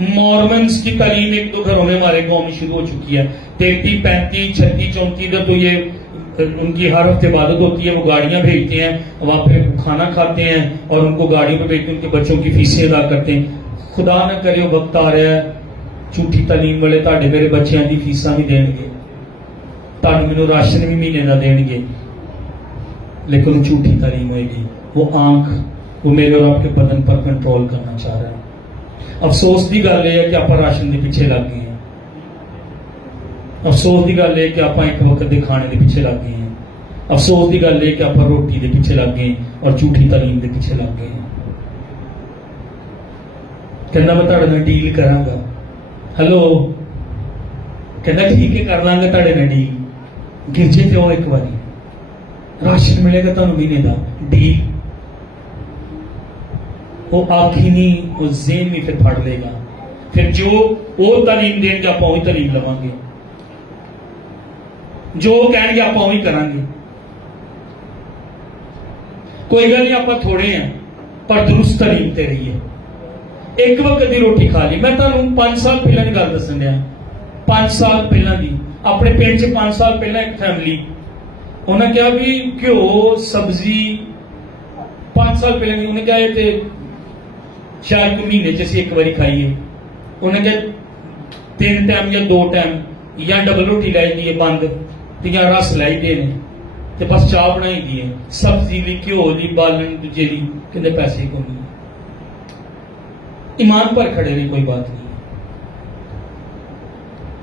मॉर्मन्स की तालीम एक दो घरों में हमारे गांव में शुरू हो चुकी है। 33, 35, 36, 34 तो ये उनकी हर हफ्ते इबादत होती है। वो गाड़ियां भेजते हैं, वहां पे खाना खाते हैं और उनको गाड़ियों पे भेजते हैं, उनके बच्चों की फीसें अदा करते हैं। खुदा ना करे वक्त आ रहा है झूठी तालीम वाले ताड़े मेरे बच्चों की फीसा भी देंगे, तानू मैनू राशन भी महीने का देंगे, लेकिन झूठी तालीम होगी। वो आंख, वो मेरे और आपके बदन पर कंट्रोल करना चाह रहा है। अफसोस की गल यह है कि आप राशन के पिछे लग गए हैं। अफसोस की गल है कि आप एक वक्त के खाने के पिछे लग गए हैं। अफसोस की गल है कि आप रोटी के पिछे लग गए और झूठी तालीम के पिछे लग गए हैं। कहना मैं तुहाडे नाल डील करांगा। हेलो, कहना ठीक है कर लांगे तुहाडे नाल डील। गिरजे ते आओ एक बारी, राशन मिलेगा तुहानू महीने का डील। वो आखी नहीं, वो ज़हन भी फिर फड़ लेगा। फिर जो वो तालीम देंगे आप वही तालीम लवांगे, जो कहेंगे आप वही करांगे। कोई गल नहीं, आप थोड़े हैं पर दुरुस्त तालीम ते रही है। एक वक्त की रोटी खा ली। मैं तुहानू 5 साल पहला की गल दसन दिया, 5 साल पहला की अपने पिंड च 5 साल पहला एक फैमिली उन्हें कहा भी घ्यो सब्जी 5 साल पहले नहीं, उन्हें कहा ये थे शायद कोई महीने च एक बारी खाइए। उन्हें कहा 3 टाइम या 2 टाइम या डबल रोटी लाई दी है बंद तो या रस लाई दे तो बस चाह बनाई दी है, सब्जी ली घ्यो ली बालन दूजे ली, कहते पैसे को नहीं। ईमान पर खड़े रहे, कोई बात नहीं।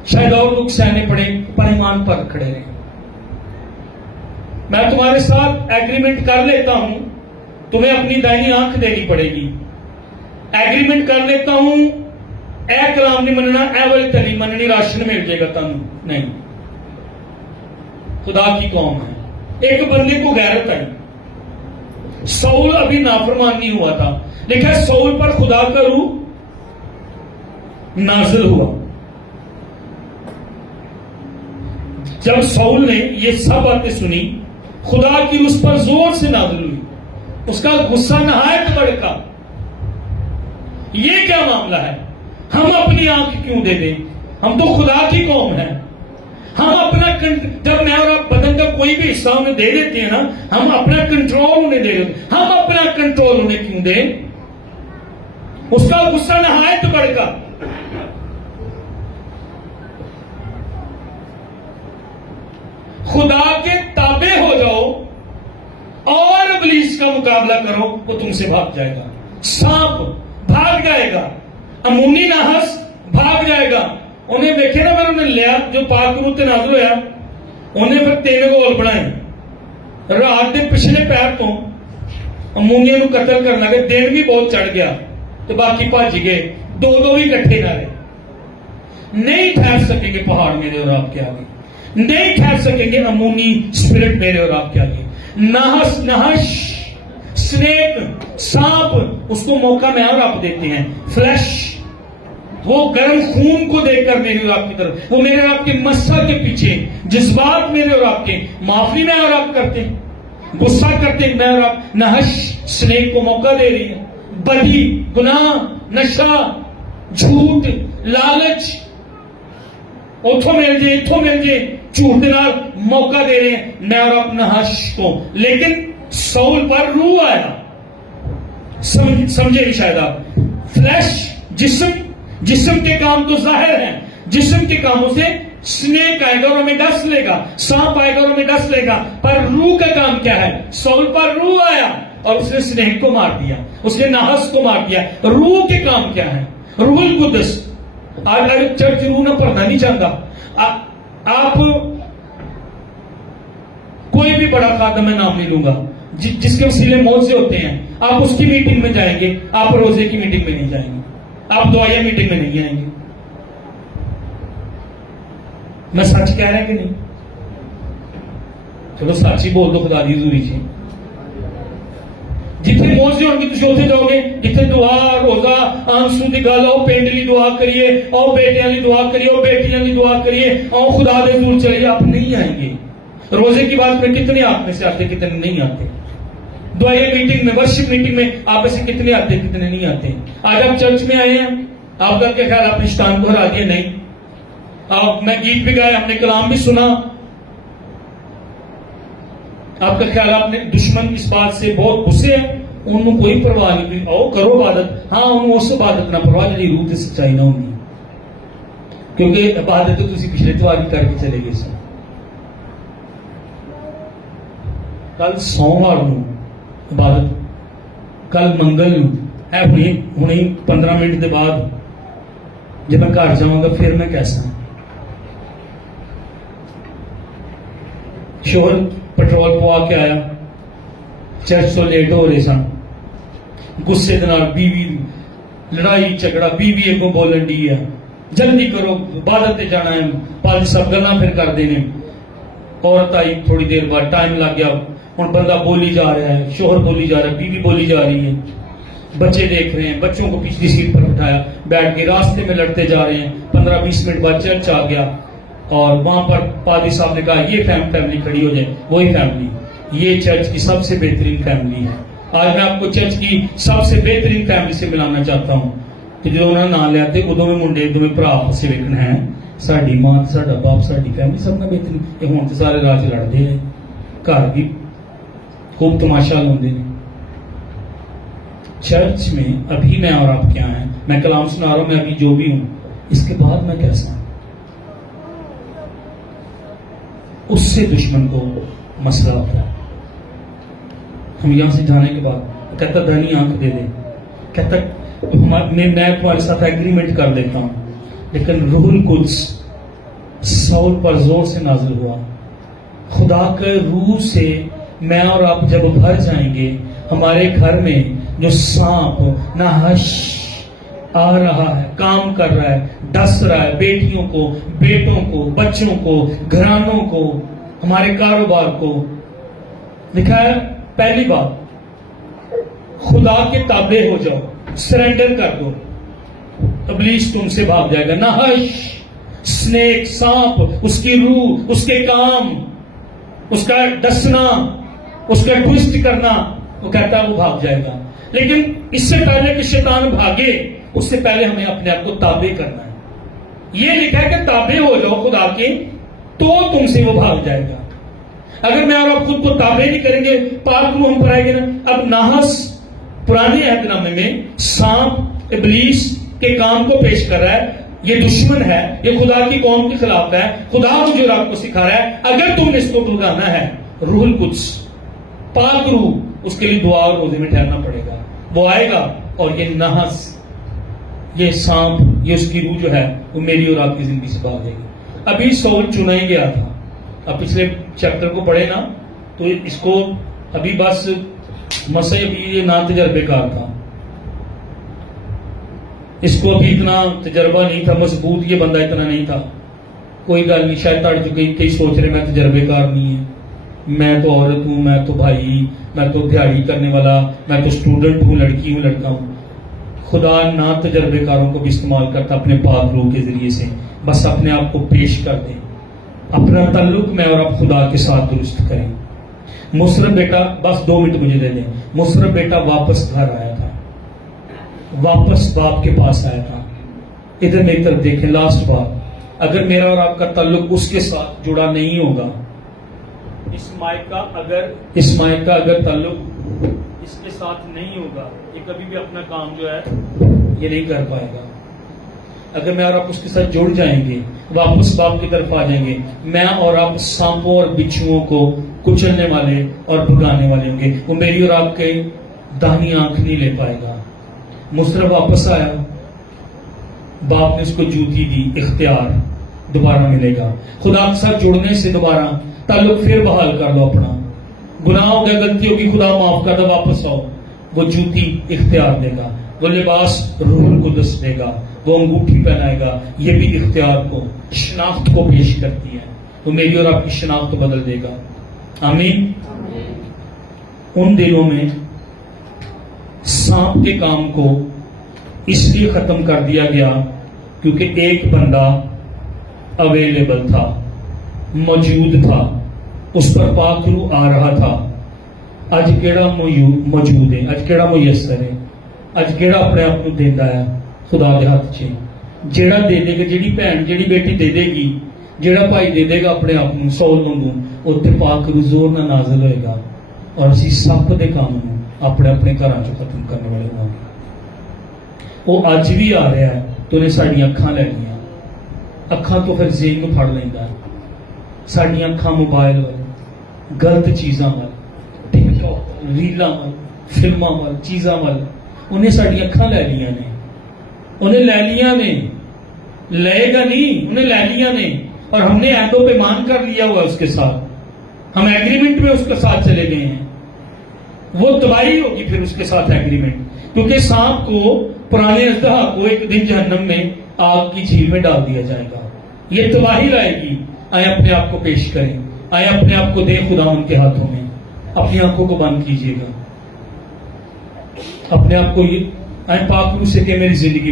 शायद और लोग सहने पड़े पर ईमान पर खड़े रहे। मैं तुम्हारे साथ एग्रीमेंट कर लेता हूं, तुम्हें अपनी दाहिनी आंख देनी पड़ेगी। एग्रीमेंट कर लेता हूं, ए कलाम नहीं मनना, ए वाली तालीम मननी, राशन मिल जाएगा तुम नहीं। खुदा की कौम है। एक बंदे को गैरत आई। सऊल अभी नाफरमान नहीं हुआ था, लिखा है सऊल पर खुदा का रूह नाजिल हुआ। जब सऊल ने ये सब बातें सुनी, खुदा की उस पर जोर से नाजिल हुई। उसका गुस्सा नहायत भड़का। ये क्या मामला है? हम अपनी आंख क्यों दे दें? हम तो खुदा की कौम है। हम अपना जब मैं और आप बदन का कोई भी हिस्सा उन्हें दे देते हैं ना, हम अपना कंट्रोल उन्हें दे देते। हम अपना कंट्रोल उन्हें क्यों दें? उसका गुस्सा नहायत भड़का। खुदा के ताबे हो जाओ और इब्लीस का मुकाबला करो, वो तुमसे भाग जाएगा। सांप भाग जाएगा, अमूनी नाहस भाग जाएगा। उन्हें देखे ना, फिर उन्हें लिया जो पाक रूह ते नाज़िल होया, उन्हें फिर 3 गोल बनाए। रात के पिछले पैर तो अमूनिया को कतल करने लगे। दिन भी बहुत चढ़ गया तो बाकी भज गए, 2-2 भी इकट्ठे ना रहे। नहीं ठहर सकेंगे पहाड़ मेरे और आपके आगे, नहीं ठहर सकेंगे अमूनी स्पिरिट मेरे और आपके आगे। नाहस नहश स्नेक सांप, उसको मौका में और आप देते हैं। फ्लैश, वो गर्म खून को देखकर मेरे और आपकी तरफ, वो मेरे और आपके मस्सा के पीछे जज्बात मेरे और आपके माफी में और आप करते हैं, गुस्सा करते हैं मैं और आप। नहश स्नेक को मौका दे रही है। बदी, गुनाह, नशा, झूठ, लालच, उथों मिल जाए इथों मिल जाए, झूठ के नाल मौका दे रहे हैं मैं और आप नहश को। लेकिन सऊल पर रूह आया। समझे शायद आप? फ्लैश, जिस्म के काम तो जाहिर हैं, जिस्म के कामों से स्नेक आएगा और हमें डस लेगा, सांप आएगा और हमें डस लेगा, पर रूह का काम क्या है? सऊल पर रूह आया और उसने स्नेक को मार दिया, उसने नाहस को मार दिया। रूह के काम क्या है? रूहुल कुद्दस। आज चर्च रूह ना पढ़ना नहीं चाहता। आप कोई भी बड़ा खादम, मैं नाम नहीं लूंगा, जिसके वसीले मौत से होते हैं, आप उसकी मीटिंग में जाएंगे, आप रोजे की मीटिंग में नहीं जाएंगे, आप दुआया मीटिंग में नहीं आएंगे। मैं सच कह रहा कि नहीं? चलो सच ही बोल दो खुदा दी हजूरी जी। जिथे मौजे होंगे तुम उत्थे जाओगे, जिथे दुआ रोजा आंसू की गल, आओ पिंड ली दुआ करिए, आओ बेटियां ली दुआ करिए, आओ बेटियां ली दुआ करिए, आओ खुदा दे दूर चलिए, आप नहीं आएंगे। रोजे की बात में कितने आप में से आते, कितने नहीं आते? दुआया मीटिंग में, वर्शिप मीटिंग में आप ऐसे कितने आते, कितने नहीं आते? आज आप चर्च में आए हैं, आपका क्या ख्याल आपने शैतान को हरा दिया? नहीं। आप मैं गीत भी गाया, हमने कलाम भी सुना, आपका ख्याल आपने दुश्मन इस बात से बहुत गुस्से है, उन्होंने कोई परवाह नहीं, आओ करो इबादत। हाँ, उन्होंने उस इबादत ना परवाह जी रूह की सच्चाई ना होगी, क्योंकि इबादत तो तुम पिछले त्योहार भी करके चले गए सो। कल सोमवार इबादत, कल मंगल है हुणे 15 मिनट के बाद जब मैं घर जाऊंगा फिर मैं कैसा। शोहर पेट्रोल पवा के आया, चर्च तो लेट हो रहे सन, गुस्से के नाल बीवी लड़ाई झगड़ा, बीवी अगों बोलन डी है जल्दी करो इबादत ते जाना है, पांच सब गल्लां फिर करते हैं। औरत आई थोड़ी देर बाद, टाइम लग गया, हुण बंदा बोली जा रहा है, शोहर बोली जा रहा है, बीवी बोली जा रही है, बच्चे देख रहे हैं, बच्चों को पिछली सीट पर उठाया, बैठ के रास्ते में लड़ते जा रहे हैं। 15-20 मिनट बाद चर्च आ गया और वहां पर पादरी साहब ने कहा ये फैमिली खड़ी हो जाए, वही फैमिली, ये चर्च की सबसे बेहतरीन फैमिली है। आज मैं आपको चर्च की सबसे बेहतरीन फैमिली से मिलाना चाहता हूं कि जो उन्होंने नाम लिया थे उदों में मुंडे दोवें भरा आपस में वेखना है, साडी मां साडा बाप साडी फैमिली सब में बेहतरीन। ये हुण तो सारे राज लड़ते हैं, घर भी खूब तमाशा लाते हैं। चर्च में अभी मैं और आप क्या हैं, मैं कलाम सुना रहा हूं, मैं अभी जो भी हूं, इसके बाद मैं कैसा हूं, उससे दुश्मन को मसला होता है। हम यहां से जाने के बाद कहता धनी आंख दे दे, कहता मैं तुम्हारे साथ एग्रीमेंट कर लेता हूं, लेकिन रूहुल कुद्स सौल पर जोर से नाजिल हुआ। खुदा के रूह से मैं और आप जब भर जाएंगे, हमारे घर में जो सांप नाहश आ रहा है, काम कर रहा है, डस रहा है, बेटियों को, बेटों को, बच्चों को, घरानों को, हमारे कारोबार को, लिखा है पहली बात खुदा के ताबे हो जाओ, सरेंडर कर दो, इब्लीस तुमसे भाग जाएगा। नाहश, स्नेक, सांप, उसकी रूह, उसके काम, उसका डसना, उसका ट्विस्ट करना, वो कहता है वो भाग जाएगा। लेकिन इससे पहले कि शैतान भागे, उससे पहले हमें अपने आप को ताबे करना है। ये लिखा है कि ताबे हो जाओ खुदा के, तो तुमसे वो भाग जाएगा। अगर मैं और आप खुद को ताबे नहीं करेंगे, पाक रूह हम पर आएंगे ना। अब नाहस पुराने अहदनामे में सांप इब्लीस के काम को पेश कर रहा है, ये दुश्मन है, ये खुदा की कौम के खिलाफ है। खुदा मुझे और आपको सिखा रहा है अगर तुमने इसको भुगाना है, रूहुल कुद्स, पाक रूह, उसके लिए दुआ और रोजे में ठहरना पड़ेगा। वो आएगा और ये नाहस, ये सांप, ये उसकी रूह जो है वो मेरी और आपकी जिंदगी से भाग जाएगी। अभी सौल चुना ही गया था, अब पिछले चैप्टर को पढ़े ना तो इसको अभी बस मसे भी ये ना तजर्बेकार था, इसको अभी इतना तजर्बा नहीं था, मजबूत ये बंदा इतना नहीं था। कोई गल नहीं, शायद तड़ चुके कई सोच रहे मैं तजर्बेकार नहीं है, मैं तो औरत हूं, मैं तो भाई, मैं तो दिहाड़ी करने वाला, मैं तो स्टूडेंट हूं, लड़की हूं, लड़का हूं। खुदा ना तजर्बेकारों को भी इस्तेमाल करता अपने पाक रूह के जरिए से, बस अपने आप को पेश कर दें, अपना ताल्लुक में और आप खुदा के साथ दुरुस्त करें। मुसरफ बेटा, बस 2 मिनट मुझे दे दें, मुसरफ बेटा वापस घर आया था, वापस बाप के पास आया था। इधर मेरी तरफ देखें, लास्ट बात, अगर मेरा और आपका ताल्लुक उसके साथ जुड़ा नहीं होगा, इस्माइल का अगर ताल्लुक इसके साथ नहीं होगा, ये कभी भी अपना काम जो है ये नहीं कर पाएगा। अगर मैं और आप उसके साथ जुड़ जाएंगे, वापस बाप की तरफ आ जाएंगे, मैं और आप सांपों और बिच्छुओं को कुचलने वाले और भगाने वाले होंगे। वो मेरी और आपके दाहिनी आंख नहीं ले पाएगा। मुसरफ वापस आया, बाप ने उसको जूती दी, इख्तियार दोबारा मिलेगा। खुदा के साथ जुड़ने से दोबारा ताल्लुक फिर बहाल कर लो अपना। गुनाह हो गया, गलती होगी, खुदा माफ कर दो, वापस आओ। वो जूती इख्तियार देगा, वो लिबास रूहुल कुद्स देगा, वो अंगूठी पहनाएगा, ये भी इख्तियार को, शनाख्त को पेश करती है। वो मेरी और आपकी शनाख्त को बदल देगा। आमीन। उन दिनों में सांप के काम को इसलिए खत्म कर दिया गया क्योंकि एक बंदा अवेलेबल था, मौजूद था, उस पर पाक रूह आ रहा था। अज केड़ा मौजूद है, अज केड़ा मुयसर है, अज केड़ा अपने आप को देंदा है खुदा के हाथ च। जेड़ा दे देगा, जेड़ी भैन जेड़ी बेटी दे देगी, जेड़ा भाई दे देगा अपने आप को सौल वांगू, उत्ते पाक रूह जोर नाल नाज़िल होएगा और असीं सप दे काम नूं अपने अपने घरां चों खत्म करने वाले होवांगे। वो अज भी आ रहा है तो उन्हें साडियां अखां लै लियां, अखां तो फिर ज़हन नूं फड़ लैंदा है। साडियां अखां मोबाइल वल, गलत चीज़ां वल, टिकटॉक, रीलां वल, फिल्मां वल, चीज़ां वल, उन्हें साड़ी अखा लै लिया ने, उन्हें लै लिया ने, लेगा नहीं, उन्हें लै लिया ने। और हमने ऐदों पे मान कर लिया हुआ उसके साथ, हम एग्रीमेंट में उसके साथ चले गए हैं। वो तबाही होगी फिर उसके साथ एग्रीमेंट, क्योंकि सांप को, पुराने अजदहा को एक दिन जहन्नम में आग की झील में डाल दिया जाएगा। ये तबाही लाएगी। आए अपने आप को पेश करें, आए अपने आप को दें खुदा उनके हाथों में। अपनी आंखों को बंद कीजिएगा, अपने आप को ये आए पाक रूह से कि मेरी जिंदगी